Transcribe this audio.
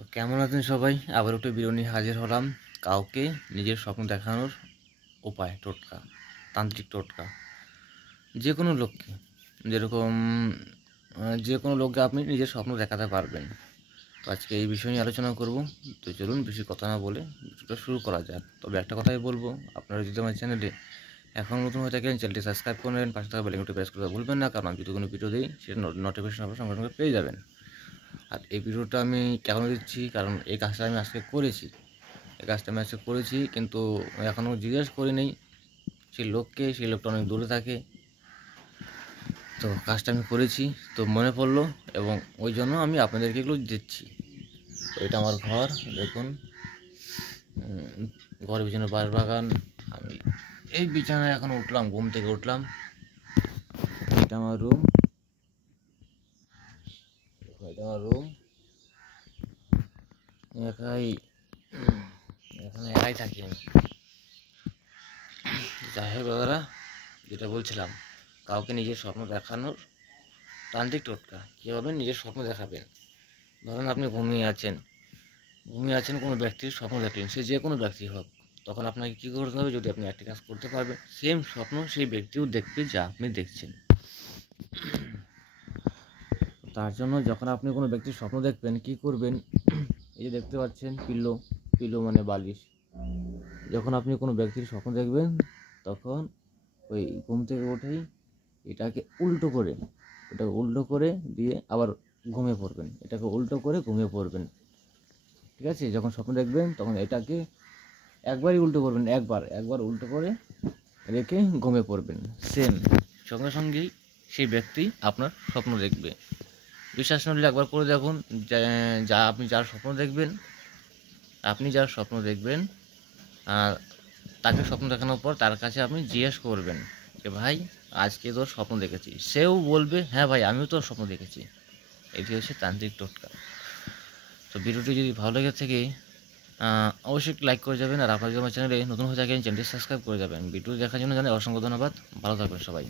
তো কেমন আছেন সবাই? আবার একটু ভিডিও নিয়ে হাজির হলাম। কাউকে নিজের স্বপ্ন দেখানোর উপায়, টোটকা, তান্ত্রিক টোটকা। যে কোনো লোককে, যেরকম যে কোনো লোককে আপনি নিজের স্বপ্ন দেখাতে পারবেন। তো আজকে এই বিষয় নিয়ে আলোচনা করব। তো চলুন বেশি কথা না বলে ভিডিওটা শুরু করা যাক। তবে একটা কথাই বলবো, আপনারা যদি আমার চ্যানেলে এখন নতুন হয়ে থাকেন, চ্যানেলটি সাবস্ক্রাইব করে নেবেন, পাশে থাকা বেল আইকনটি প্রেস করতে ভুলবেন না, কারণ আমি যদি কোনো ভিডিও দিই সেটা নোটিফিকেশন আপনার সঙ্গে সঙ্গে পেয়ে যাবেন। আর এই ভিডিওটা আমি কেন দিচ্ছি, কারণ এই কাজটা আমি আজকে করেছি। এই কাজটা আমি আজকে করেছি, কিন্তু এখনও জিজ্ঞেস করি নেই সেই লোককে। সেই লোকটা অনেক দূরে থাকে। তো কাজটা আমি করেছি, তো মনে পড়লো, এবং ওই জন্য আমি আপনাদেরকে এগুলো দিচ্ছি। তো এটা আমার ঘর, দেখুন। ঘরের পিছনে বাগান। আমি এই বিছানায় এখন উঠলাম, ঘুম থেকে উঠলাম। এটা আমার রুম, এটা আমার রুম। একাই, এখানে একাই থাকি আমি। যাই হোক দাদারা, যেটা বলছিলাম, কাউকে নিজের স্বপ্ন দেখানোর তান্ত্রিক টোটকা। কীভাবে নিজের স্বপ্ন দেখাবেন? ধরেন আপনি ঘুমিয়ে আছেন, কোনো ব্যক্তির স্বপ্ন দেখলেন, সে যে কোনো ব্যক্তি হোক। তখন আপনাকে কী করতে হবে? যদি আপনি একটি কাজ করতে পারবেন, সেম স্বপ্ন সেই ব্যক্তিও দেখবে যা আপনি দেখছেন। তার জন্য যখন আপনি কোনো ব্যক্তির স্বপ্ন দেখবেন, কী করবেন? এই যে দেখতে পাচ্ছেন পিল্লো, পিল্লো মানে বালিশ। যখন আপনি কোনো ব্যক্তির স্বপ্ন দেখবেন, তখন ওই ঘুম থেকে উঠেই এটাকে উল্টো করে দিয়ে আবার ঘুমিয়ে পড়বেন। এটাকে উল্টো করে ঘুমিয়ে পড়বেন, ঠিক আছে? যখন স্বপ্ন দেখবেন তখন এটাকে একবারই উল্টো করবেন, একবার উল্টো করে রেখে ঘুমিয়ে পড়বেন। সেম, সঙ্গে সঙ্গেই সেই ব্যক্তি আপনার স্বপ্ন দেখবে। বিশ্বাস না হলে একবার করে দেখুন। আপনি যার স্বপ্ন দেখবেন, আর তাকে স্বপ্ন দেখানোর পর তার কাছে আপনি জিজ্ঞেস করবেন যে ভাই, আজকে তোর স্বপ্ন দেখেছি। সেও বলবে হ্যাঁ ভাই, আমিও তোর স্বপ্ন দেখেছি। এটি হচ্ছে তান্ত্রিক টোটকা। তো ভিডিওটি যদি ভালো লেগে থাকে, অবশ্যই লাইক করে যাবেন। আর আপনারা যদি আমার চ্যানেলে নতুন হয়ে থাকেন, চ্যানেলটি সাবস্ক্রাইব করে যাবেন। ভিডিও দেখার জন্য জানাই অসংখ্য ধন্যবাদ। ভালো থাকবেন সবাই।